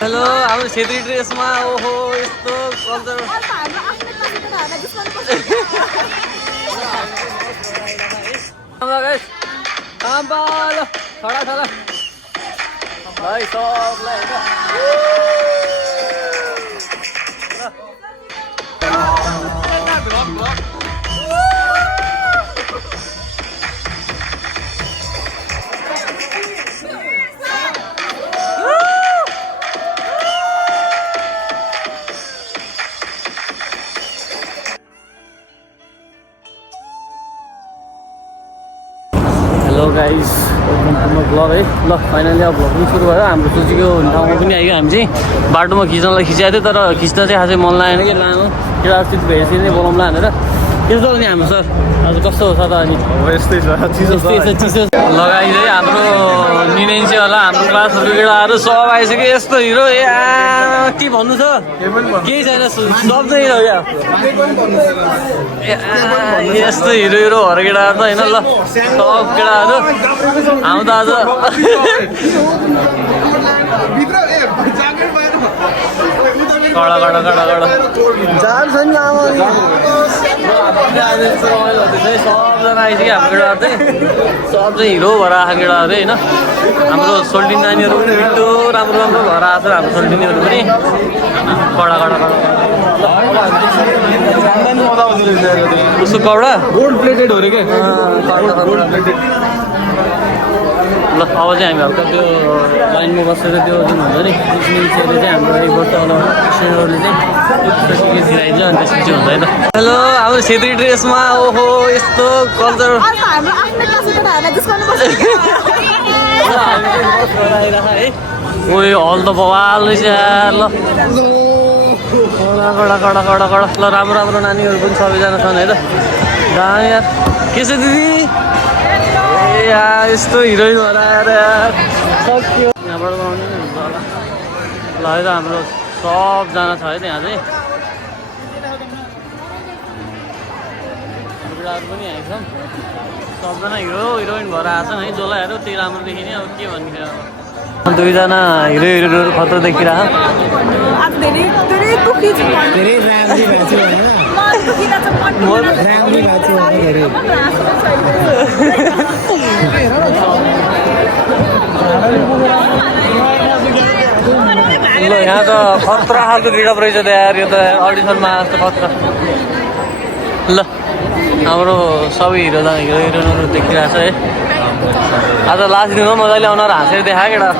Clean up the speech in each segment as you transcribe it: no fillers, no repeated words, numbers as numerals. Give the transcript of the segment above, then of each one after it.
hello हाम्रो छेत्री ड्रेसमा ओहो यस्तो कल्चर छोडा छोडा भाइ सबलाई हेलो गाइस ब्लग है ल फाइनली अब भ्लग पनि सुरु भयो हाम्रो सुजीको ठाउँमा पनि आइयो हामी चाहिँ बाटोमा खिच्नलाई खिचाएको थियो तर खिच्न चाहिँ खासै मन लागेन कि लानु केटासित भेट्छ नै बोलाउँला भनेर त्यस्तो नि हाम्रो सर आज कस्तो छ त अनि यस्तै छ चिसो लगाइदियो हाम्रो निनेन्सी होला हाम्रो क्लासहरू केटाहरू सब आइसक्यो यस्तो हिरो ए के भन्नु छ केही छैन शब्द हिरो क्या यस्तो हिरोहरू केटाहरू त होइन ल सब केटाहरू हामी त आज कडा कडा कडा कडा सबजना आइसक्यो हाम्रो केटाहरू चाहिँ सब चाहिँ हिरो भएर आएको केटाहरू होइन हाम्रो सोल्टिन नानीहरू पनि मिठो राम्रो राम्रो भएर आएको छ हाम्रो सोल्टिनीहरू पनि कडा कडा कडा उसको कौडा गोल्ड प्लेटेड हो रे के ल अब चाहिँ हामी हल्का त्यो लाइनमा बसेर त्यो जुन हुन्छ नि क्रिस्चियनले चाहिँ हाम्रो एक वर्षवाला क्रिस्चियनहरूले चाहिँ सिकाइदिन्छ अनि त्यसपछि हुन्छ है त हेलो हाम्रो छेत्री ड्रेसमा ओहो यस्तो कल्चर है ओए हल त बवाल रहेछ ल कडा कडा कडा कडा कडा ल राम्रो राम्रो नानीहरू पनि सबैजना छन् है त जहाँ यार के छ दिदी ए यार यस्तो हिरोइन भएर यार सक्यो यहाँबाट आउने नि हुन्छ होला ल है त हाम्रो सबजना छ है त यहाँ चाहिँ बुढाहरू पनि आएको छन् सबजना हिरो हिरोइन भएर आएको छन् है जसलाई हेऱ्यो त्यही राम्रो देखिने अब के भन्ने अब दुईजना हिरो हिरोइनहरू खतरा देखिरहेको ल यहाँ त खतरा खालको गिडअप रहेछ त यार यो त अडिसनमा जस्तो खतरा ल हाम्रो सबै हिरोइनहरू देखिरहेको छ है आज लास्ट दिनमा मजाले अनुहार हाँसेर देखायो केटा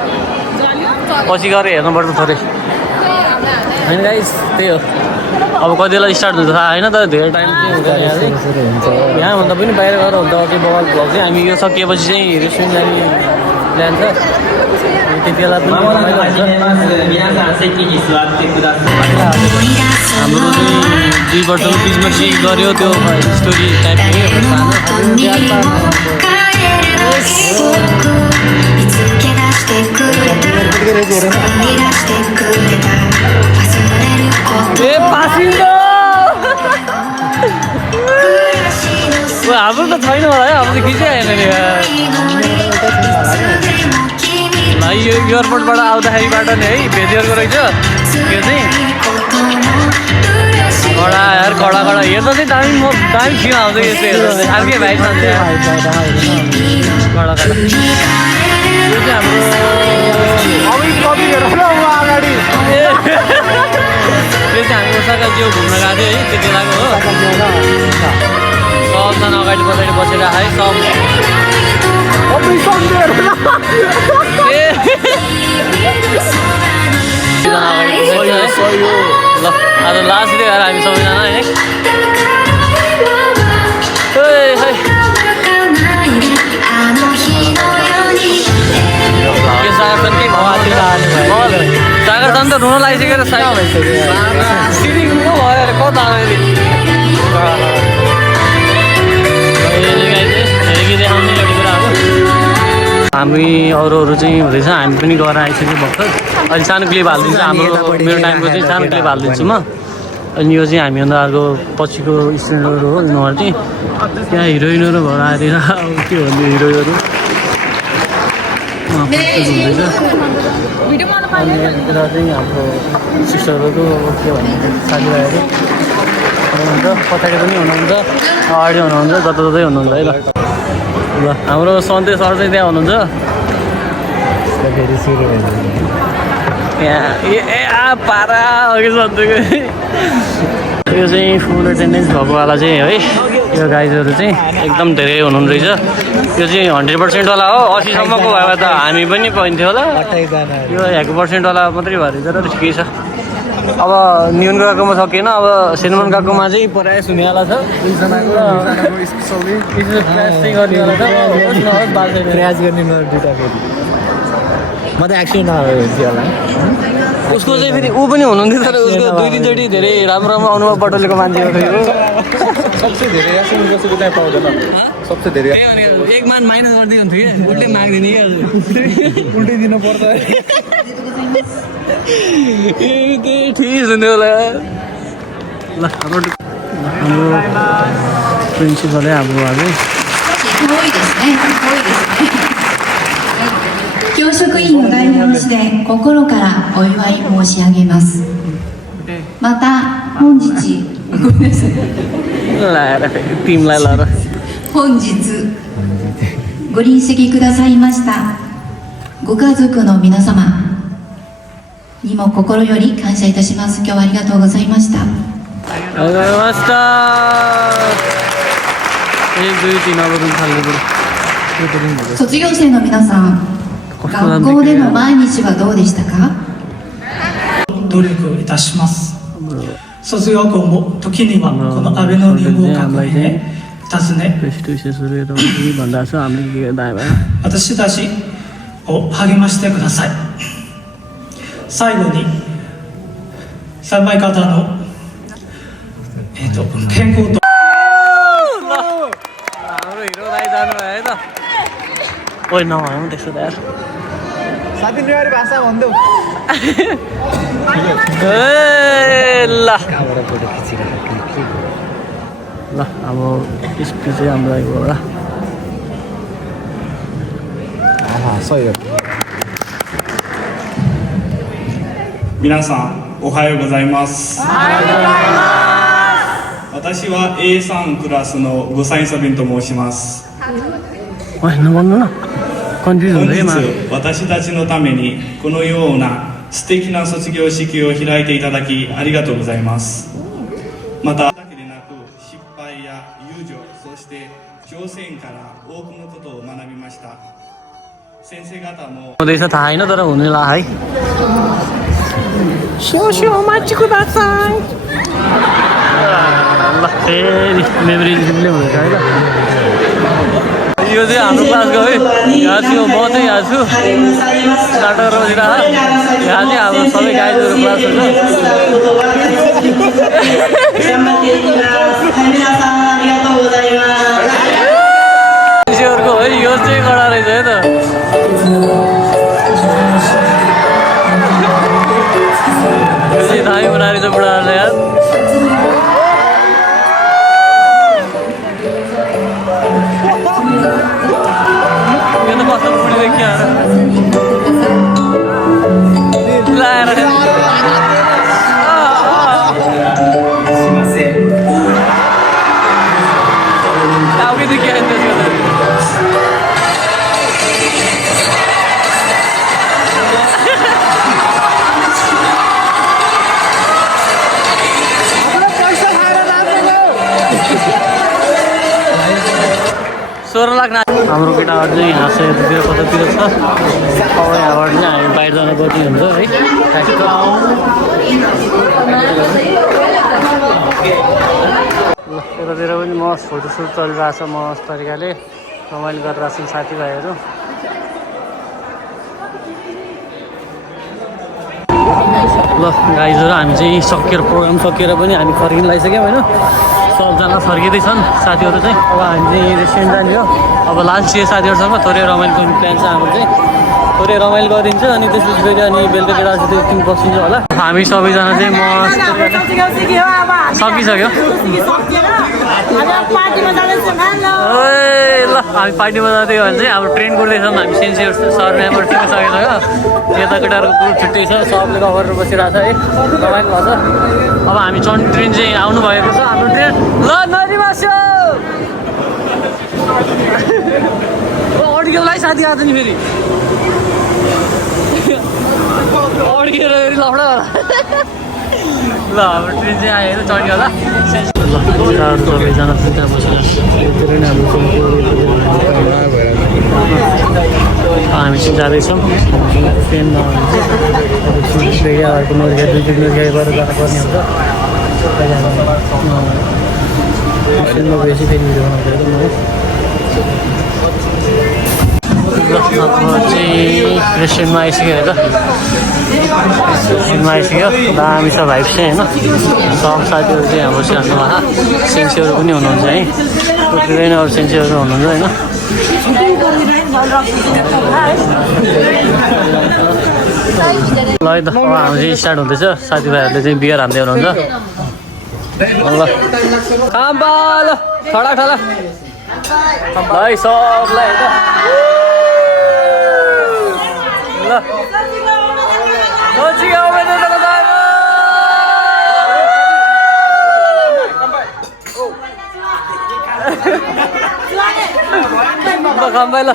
पछि गएर हेर्नुपर्छ थोरै होइन गाइस त्यही हो अब कति बेला स्टार्ट हुन्छ थाहा होइन तर धेरै टाइम चाहिँ हुन्छ यहाँ चाहिँ यहाँभन्दा पनि बाहिर गएर हुन्छ अझै बवाल भ्लग चाहिँ हामी यो सकिएपछि चाहिँ रेस्टुरेन्ट जाने प्लान छ त्यति बेला पनि हाम्रो चाहिँ 2 वर्षको बिचमा के गर्यो त्यो स्टोरी टाइपको हाम्रो त छैन होला है हाम्रो त खिचिआएन नि यो एयरपोर्टबाट आउँदाखेरिबाट नि है भेजियरको रहेछ यो चाहिँ कडा यार कडा कडा हेर्दा चाहिँ दामी फिल आउँछ यस्तो हेर्दा चाहिँ अर्कै भाइ छ कडा कडा यो चाहिँ हाम्रो अगाडि यो चाहिँ हामी ओसाकाजियो घुम्न गएको थियो है त्यति बेलाको हो सबजना अगाडि पछाडि बसेर है सब ल आज लास्ट डे आएर हामी सबैजना है सागर त रुन लागिसकेर सिडी भयो अरे कता हामी अरूहरू चाहिँ हुँदैछ हामी पनि गएर आइसक्यो भर्खर अहिले सानो क्लिप हालिदिन्छु हाम्रो मेरो टाइमको चाहिँ सानो क्लिप हालिदिन्छु म अनि यो चाहिँ हामीभन्दा अर्को पछिको स्टुडेन्टहरू हो उनीहरू चाहिँ त्यहाँ हिरोइनहरू भएर आएर के भन्ने हिरोइनहरू हुँदैछ अनि यतातिर चाहिँ हाम्रो सिस्टरहरूको के भन्ने साथीभाइहरू हुनुहुन्छ पछाडि पनि हुनुहुन्छ अगाडि हुनुहुन्छ जताततै हुनुहुन्छ है ल हाम्रो सन्ते सर चाहिँ त्यहाँ हुनुहुन्छ फेरि सुरु यहाँ पारा अघि सन्तेको यो चाहिँ फुल एटेन्डेन्स भएकोवाला चाहिँ है यो गाइजहरू चाहिँ एकदम धेरै हुनुहुँदो रहेछ यो चाहिँ 100% वाला हो 80सम्मको भए त हामी पनि पाइन्थ्यो होला यो 100% वाला मात्रै भएर तर ठिकै छ अब न्युन गएकोमा सकिएन अब सिनेमन गएकोमा चाहिँ प्रायः सुनिहाल्छ छ प्रयास गर्ने दुइटा फेरि म त एक्सिडेन्ट नभएपछि होला उसको चाहिँ फेरि ऊ पनि हुनुहुन्थ्यो तर उसको 2-3चोटि धेरै राम्रो राम्रो अनुभव बटुलेको मान्छे हो सबसे धेरै एक्सिडेन्ट कसैको चाहिँ पाउँदैन सबसे धेरै एक मान माइनस गर्दै हुन्थ्यो क्या उल्टै माग्दिने क्या उल्टै दिनु पर्छ ठिक हुन्थ्यो होला ल हाम्रो प्रिन्सिपलै हाम्रो आज 多いですね。多いですね。教職員を代表して心からお祝い申し上げます。また本日ごめんなさい。 लाएर टिमलाई लाएर 本日ご臨席くださいましたご家族の皆様にも心より感謝いたします。今日はありがとうございました。 卒業生の皆さん、学校での毎日はどうでしたか？努力いたします。卒業後も時にはこの安倍の入門学園へ訪ね、私たちを励ましてください。最後に3枚方の健康と ओइ नभए पनि त्यस्तो त यार साथी नेवारी भाषा भन्देऊ ल ल अब स्पिच चाहिँ हाम्रो आइगयो सही हो 皆さんおはようございます。私は A3 クラスの5歳サビンと申します。 ओइ नभन्नु न कन्फ्युज 本 हुँदै 日 मा 私たちのためにこのような素敵な卒業式を開いていただきありがとうございます。まただけでなく失敗や友情そして挑戦から多くのことを学びました。先生方も हुँदैछ थाहा होइन तर हुनेला है ल फेरि मेमोरी रिसिभले हुँदैछ है ल यो चाहिँ हाम्रो क्लासको है यहाँ चाहिँ म चाहिँ यहाँ छु स्टार्टर बसिरहेको यहाँ चाहिँ हाम्रो सबै गाइजहरू क्लास हुन्छ है यो चाहिँ कडा रहेछ है त यो चाहिँ थाहै बना रहेछ बुढाहरूले यार यो त कस्तो बुढी देखियो लाएर टाउकै देखियो त्यसको त सोह्र लाख हाम्रो केटाहरू चाहिँ यहाँ चाहिँ यतातिर कतातिर छ अब यहाँबाट चाहिँ हामी बाहिर जानु पर्ने हुन्छ है ल यतातिर पनि मस्त फोटोसुट चलिरहेको छ मस्त तरिकाले रमाइलो गरिरहेको छन् साथीभाइहरू ल गाइजहरू हामी चाहिँ सकिएर प्रोग्राम सकिएर पनि हामी फर्किन लागिसक्यौँ होइन सबजना फर्किँदैछन् साथीहरू चाहिँ अब हामी चाहिँ रेस्टुरेन्ट जाने हो अब लान्च चाहिँ साथीहरूसँग थोरै रमाइलो गर्ने प्लान छ हाम्रो चाहिँ थोरै रमाइलो गरिदिन्छ अनि त्यसपछि फेरि अनि बेलुका केटाहरू एकछिन बसिन्छ होला हामी सबैजना चाहिँ मस्त सकिसक्यो ल हामी पार्टीमा जाँदै हो भने चाहिँ अब ट्रेन कुर्दैछौँ हामी सेन्सियर सर यहाँबाट सकेको छ यता केटाहरूको ग्रुप छुट्टै छ सबले गरेर बसिरहेको छ है रमाइलो भएको छ अब हामी ट्रेन चाहिँ आउनु भएको छ हाम्रो ट्रेन ल नरिमास्यो अड्केलाई साथी आज नि फेरि अड्केर फेरि लफडा होला ल हाम्रो ट्रेन चाहिँ आयो चढ्यो होला सबैजना त्यहाँ बसेर हामी चाहिँ जाँदैछौँ ट्रेनमा अर्को नोरिया 2-3 नोरिया गरेर जानुपर्ने हुन्छ ट्रेनमा गएपछि फेरि भिडियो बनाउँदै चाहिँ रेस्टुरेन्टमा आइसक्यो है त रेस्टुरेन्टमा आइसक्यो दामी छ भाइब चाहिँ होइन सब साथीहरू चाहिँ यहाँ बसिरहनु भएको सेन्सीहरू पनि हुनुहुन्छ है टोटलै नै अरू सेन्सीहरू हुनुहुन्छ होइन ल है त अब हाम्रो चाहिँ स्टार्ट हुँदैछ साथीभाइहरूले चाहिँ बियर हान्दै हुनुहुन्छ ल खाम्बा ल ठडा ठडा भाइ सबलाई त ल खाम्बा ल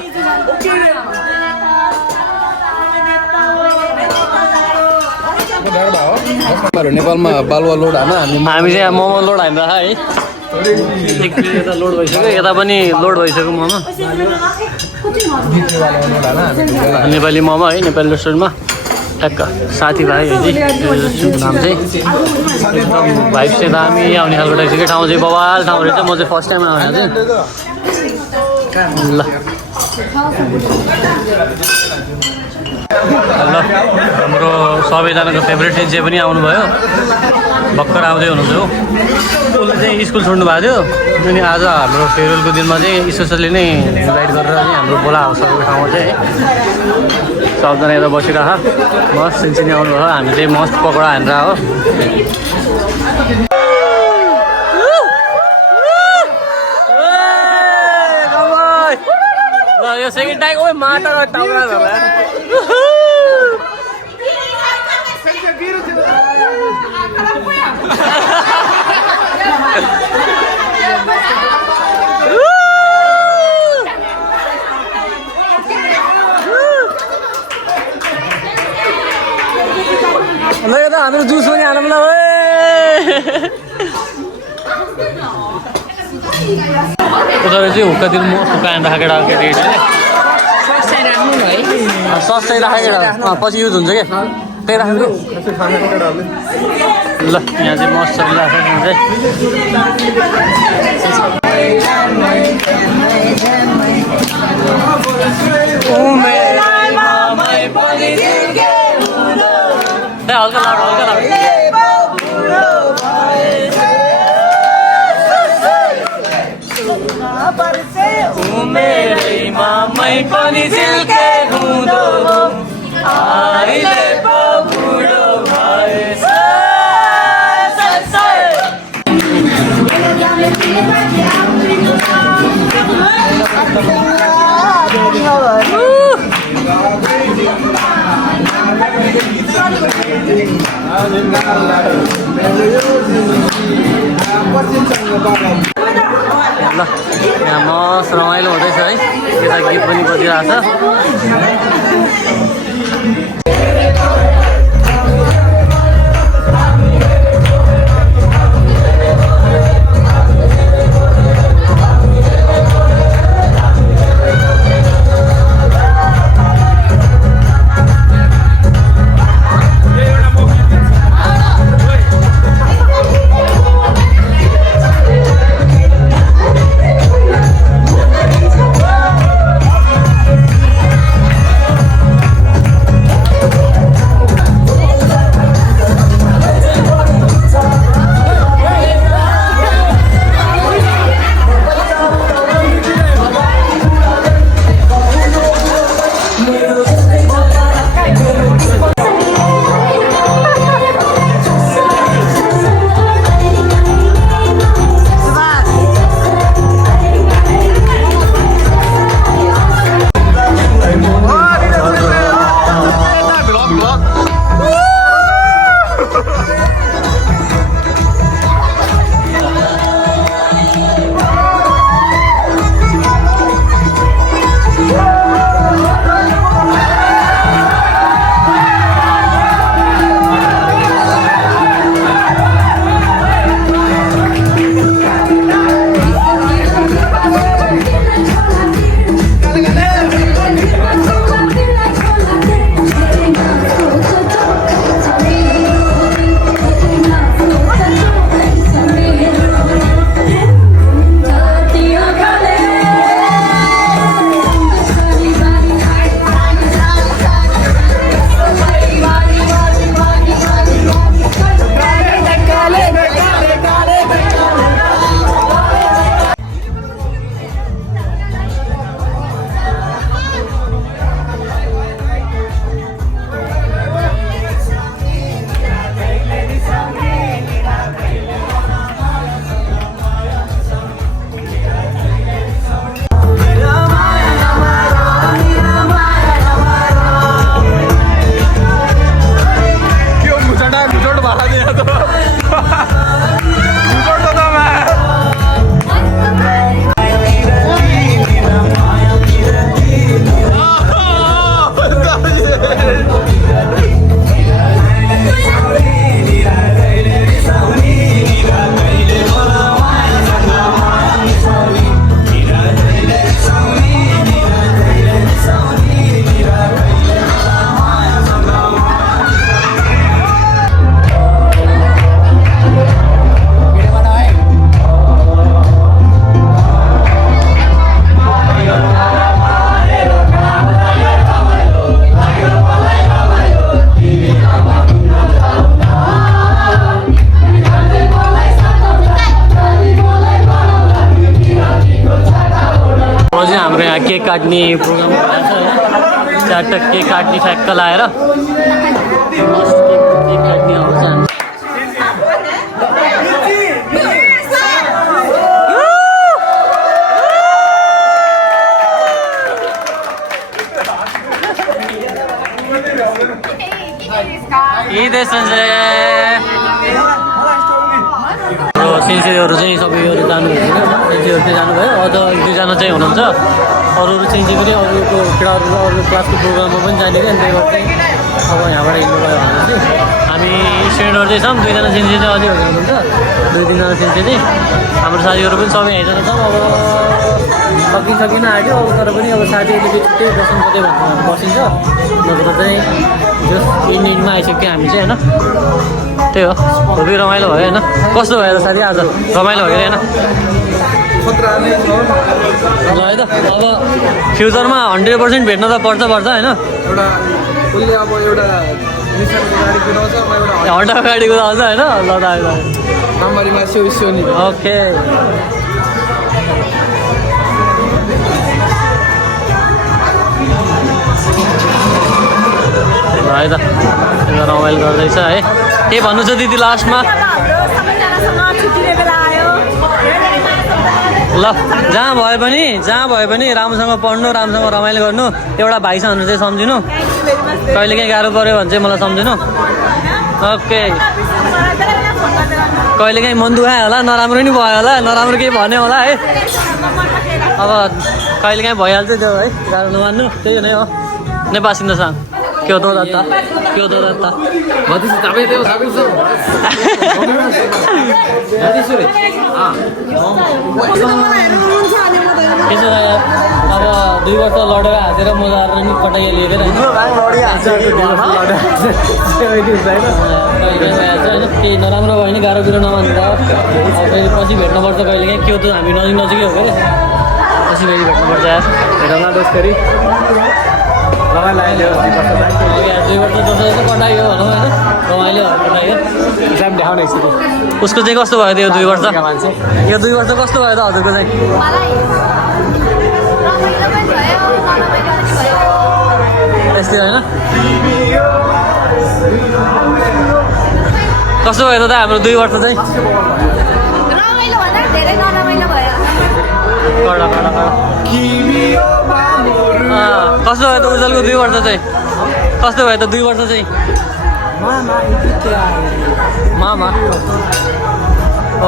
नेपालमा बालुवा लोड हान हामी चाहिँ यहाँ मोमो लोड हान्दा है यता लोड भइसक्यो यता पनि लोड भइसक्यो मोमो नेपाली मोमो है नेपाली रेस्टुरेन्टमा ठ्याक्क साथीभाइहरू नाम चाहिँ एकदम भाइब चाहिँ दामी आउने खालको रहेछ कि ठाउँ चाहिँ बवाल ठाउँ रहेछ म चाहिँ फर्स्ट टाइम आउने चाहिँ ल ल हाम्रो सबैजनाको फेभरेट सेन्से पनि आउनुभयो भर्खर आउँदै हुनुहुन्छ हो उसले चाहिँ स्कुल छोड्नु भएको थियो अनि आज हाम्रो फेयरवेलको दिनमा चाहिँ स्पेसली नै इन्भाइट गरेर चाहिँ हाम्रो बोला हाउस सबैको ठाउँमा चाहिँ सबजना यता बसिरह मस्त सेन्से नै आउनुभयो हामी चाहिँ मस्त पकौडा हानेर हो ल यो सेकेन्ड टाइम ओ माटा टाउरा होला ल यो त हाम्रो जुस पनि हालौँ ल उता चाहिँ हुक्कातिर मस्त प्यान राखेर केटीहरूले सस्तै राखेर पछि युज हुन्छ क्या त्यही राखेको ल यहाँ चाहिँ मस्त चलिरहेको हल्का लाउड हल्का लाउड उमेरैमा मै पनि झिल्के हुँदो अहिले पो बुढो भएछ ल यहाँ मस्त रमाइलो हुँदैछ है यता गीत पनि बजिरहेको छ हाम्रो यहाँ केक काट्ने प्रोग्राम भइरहेछ होइन चारवटा केक काट्ने ठ्याक्क लाएर केक काट्ने आउँछ हामी सेन्सेहरू चाहिँ सबैहरू जानुहुन्छ सेन्सेहरू चाहिँ जानुभयो अझ 1-2जना चाहिँ हुनुहुन्छ अरू सेन्से पनि अरूको केटाहरू अरू क्लासको प्रोग्राममा पनि जाने अनि त्यही भएर चाहिँ अब यहाँबाट हिँड्नुभयो भने चाहिँ हामी स्टुडेन्टहरू चाहिँ छौँ 2जना सेन्से चाहिँ अलिक हुनुहुन्छ 2-3जना सेन्से चाहिँ हाम्रो साथीहरू पनि सबै आइजना छौँ अब सकिन आँट्यो अब तर पनि अब साथीहरूले छुट्टै बस्नु कतै भन्छ बसिन्छ नत्र चाहिँ जस इन्डियनमा आइसक्यो हामी चाहिँ होइन त्यही हो खुबै रमाइलो भयो होइन कस्तो भयो साथी आज रमाइलो भयो होइन ल है त अब फ्युचरमा 100% भेट्न त पर्छ होइन हन्डा गाडी कुदाउँछ होइन ल त ओके है त रमाइलो गर्दैछ है के भन्नु छ दिदी लास्टमा ल जहाँ भए पनि राम्रोसँग पढ्नु राम्रोसँग रमाइलो गर्नु एउटा भाइ छ भनेर चाहिँ सम्झिनु कहिले काहीँ गाह्रो पऱ्यो भने चाहिँ मलाई सम्झिनु ओके कहिले काहीँ मन दुखायो होला नराम्रो नि भयो होला नराम्रो केही भन्यो होला है अब कहिले काहीँ भइहाल्छ त्यो है गाह्रो नमान्नु त्यही नै हो नेपाल सिन्धुसान क्यों दो दाता त्यसो अब 2 वर्ष लडेर हाँसेर मजाएर नि पटाइया लिएर होइन केही नराम्रो भयो भने गाह्रो कुरो नमान्छ फेरि पछि भेट्नुपर्छ कहिले काहीँ त्यो त हामी नजिकै हो क्या पछि फेरि भेट्नुपर्छ फेरि रमाइलो आइल्यो 2 वर्ष जस्तो पठायो भनौँ होइन रमाइलो पठायो इक्जाम देखाउने यसरी उसको चाहिँ कस्तो भयो त्यो 2 वर्ष यो 2 वर्ष कस्तो भयो त हजुरको चाहिँ यस्तै होइन कस्तो भयो त हाम्रो 2 वर्ष चाहिँ कस्तो भयो त उज्जवलको 2 वर्ष चाहिँ कस्तो भयो त 2 वर्ष चाहिँ मामा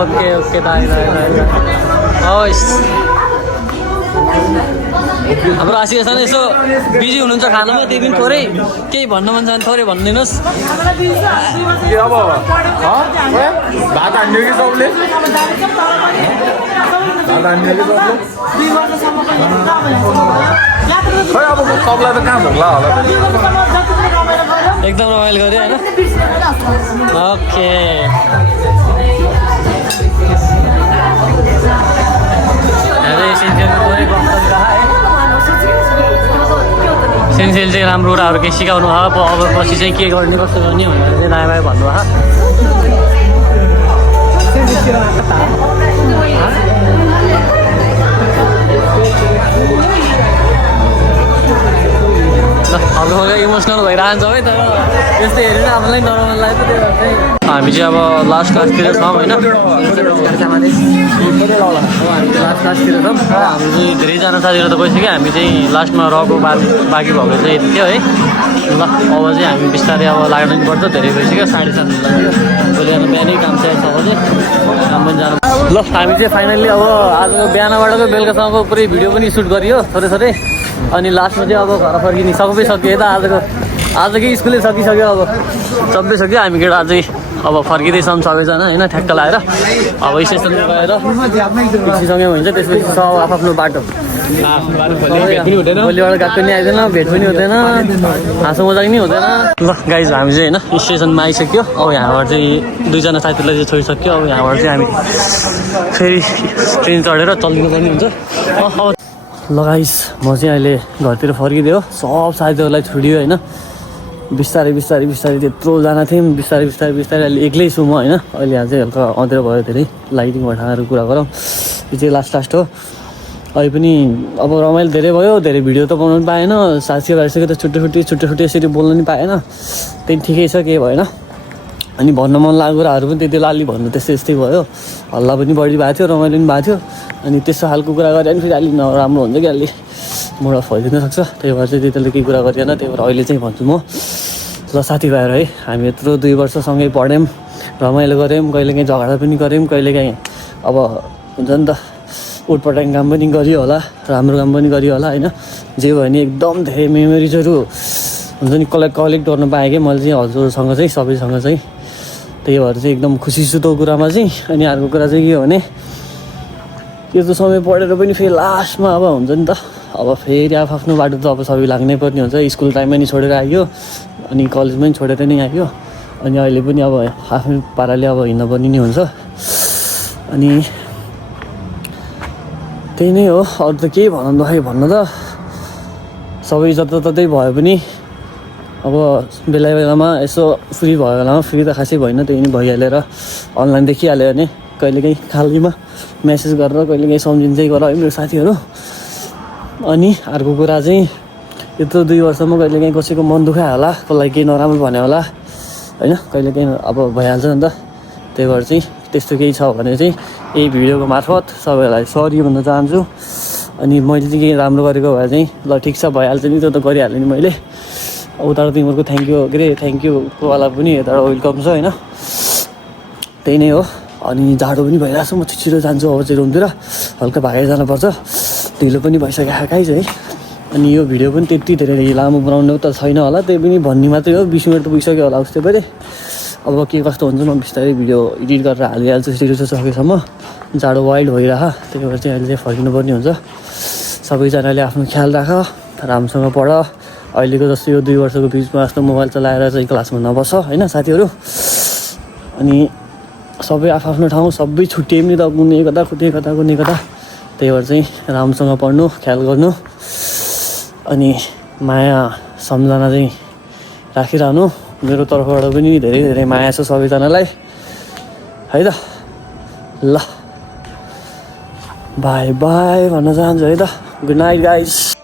ओके ओके दाइ हवस् हाम्रो आशिषसँग यसो बिजी हुनुहुन्छ खानामा त्यही पनि थोरै केही भन्नु मन छ भने थोरै भनिदिनुहोस् भात हान्यो कि सबले खै अब सबलाई त कहाँ भोग्ला होला एकदम रमाइलो गऱ्यो होइन ओके सेन्सेल चाहिँ राम्रो कुराहरू केही सिकाउनु भयो अब पछि चाहिँ के गर्ने कस्तो गर्ने भनेर चाहिँ नयाँ नयाँ भन्नुभयो हल्का हल्का इमोसनल भइरहन्छ है तर यस्तै हेरेर आफूलाई नराम्रो लाग्यो त्यही भएर चाहिँ हामी चाहिँ अब लास्ट क्लासतिर छौँ होइन हामी लास्ट क्लासतिर छौँ हाम्रो चाहिँ धेरैजना साथीहरू त गइसक्यो हामी चाहिँ लास्टमा रहेको बाँकी भएको चाहिँ यति थियो है ल अब चाहिँ हामी बिस्तारै अब लाग्नु पर्छ धेरै भइसक्यो 7:30 लाग्यो भोलि बिहान बिहानै काम चाहिँ 6 बजे काम पनि जानु ल हामी चाहिँ फाइनल्ली अब आजको बिहानबाटको बेलुकासम्मको पुरै भिडियो पनि सुट गरियो थोरै थोरै अनि लास्टमा चाहिँ अब घर फर्किने सबै सक्यो त आजकै स्कुलै सकिसक्यो अब सबै सक्यो हामी केटा अझै अब फर्किँदैछौँ सबैजना होइन ठ्याक्क लगाएर अब स्टेसनमा गएर सँगै हुन्छ त्यसपछि सब आफ्नो बाटो भोलिबाट गएको पनि आइँदैन भेट पनि हुँदैन हाँसो मजाक नि हुँदैन ल गाइज हामी चाहिँ होइन स्टेसनमा आइसक्यो अब यहाँबाट चाहिँ 2 जना साथीलाई चाहिँ छोडिसक्यो अब यहाँबाट चाहिँ हामी फेरि ट्रेन चढेर चल्नु पर्ने हुन्छ अब ल गाइस म चाहिँ अहिले घरतिर फर्किदियो सब साथीहरूलाई छोडियो होइन बिस्तारै बिस्तारै बिस्तारै त्यत्रोजना थियौँ बिस्तारै बिस्तारै बिस्तारै अहिले एक्लै छु म होइन अहिले यहाँ चाहिँ हल्का अँध्यारो भयो धेरै लाइटिङ भटाहरू कुरा गरौँ यो चाहिँ लास्ट हो अहिले पनि अब रमाइलो धेरै भयो धेरै भिडियो त बनाउनु पाएन साथीभाइसँग त छुट्टै यसरी बोल्नु नि पाएन त्यही ठिकै छ केही भएन अनि भन्न मन लागेको कुराहरू पनि त्यति लाली भन्नु त्यस्तै भयो हल्ला पनि बढी भएको थियो रमाइलो पनि भएको थियो अनि त्यस्तो खालको कुरा गरे भने फेरि अलिक नराम्रो हुन्छ कि अलि मुड अफ भइदिन सक्छ त्यही भएर चाहिँ त्यतिले केही कुरा गरिएन त्यही भएर अहिले चाहिँ भन्छु म ल साथीभाइहरू है हामी यत्रो 2 वर्षसँगै पढ्यौँ रमाइलो गऱ्यौँ कहिलेकाहीँ झगडा पनि गऱ्यौँ कहिलेकाहीँ अब हुन्छ नि त उटपटाङ काम पनि गरियो होला राम्रो काम पनि गरियो होला होइन जे भयो भने एकदम धेरै मेमोरिजहरू हुन्छ नि कलेक्ट गर्नु पाएँ कि मैले चाहिँ हजुरसँग चाहिँ सबैसँग चाहिँ त्यही भएर चाहिँ एकदम खुसी छु त्यो कुरामा चाहिँ अनि अर्को कुरा चाहिँ के हो भने यस्तो समय पढेर पनि फेरि लास्टमा अब हुन्छ नि त अब फेरि आफ्नो बाटो त अब सबै लाग्नै पर्ने हुन्छ स्कुल टाइममा नि छोडेर आइयो अनि कलेजमा नि छोडेर नै आइयो अनि अहिले पनि अब आफ्नो पाराले अब हिँड्नुपर्ने नि हुन्छ अनि त्यही नै हो अरू त केही भन्नु त सबै जताततै भयो पनि अब बेलामा यसो फ्री भयो बेलामा फ्री त खासै भएन त्यही पनि भइहालेर अनलाइन देखिहाल्यो भने कहिलेकाहीँ खालीमा मेसेज गरेर कहिलेकाहीँ सम्झिन्छै गर है मेरो साथीहरू अनि अर्को कुरा चाहिँ यत्रो 2 वर्षमा कहिलेकाहीँ कसैको मन दुखायो होला कसलाई केही नराम्रो भन्यो होला होइन कहिलेकाहीँ अब भइहाल्छ नि त त्यही भएर चाहिँ त्यस्तो केही छ भने चाहिँ यही भिडियोको मार्फत सबैलाई सरी भन्न चाहन्छु अनि मैले चाहिँ केही राम्रो गरेको भए चाहिँ ल ठिक छ भइहाल्छ नि त्यो त गरिहालेँ नि मैले उता तिमीहरूको थ्याङ्क युको वाला पनि यता वेलकम छ होइन त्यही नै हो अनि जाडो पनि भइरहेको छ म छिटो जान्छु अब चाहिँ रुमतिर हल्का भागेर जानुपर्छ ढिलो पनि भइसक्यो गाइज है अनि यो भिडियो पनि त्यति धेरै लामो बनाउनु त छैन होला त्यही पनि भन्ने मात्रै हो 20 मिनट त पुगिसक्यो होला उस्तै पनि अब के कस्तो हुन्छ म बिस्तारै भिडियो एडिट गरेर हालिहाल्छु छिटो सकेसम्म जाडो वाइल्ड भइरह त्यही भएर चाहिँ अहिले चाहिँ फर्किनुपर्ने हुन्छ सबैजनाले आफ्नो ख्याल राख राम्रोसँग पढ अहिलेको जस्तो यो 2 वर्षको बिचमा जस्तो मोबाइल चलाएर चाहिँ क्लासमा नबस होइन साथीहरू अनि सबै आफ्नो ठाउँ सबै छुट्टिए पनि त कुनै कता त्यही भएर चाहिँ राम्रोसँग पढ्नु ख्याल गर्नु अनि माया सम्झना चाहिँ राखिरहनु मेरो तर्फबाट पनि धेरै धेरै माया छ सबैजनालाई है त ल बाई बाई भन्न चाहन्छु है त गुड नाइट गाइस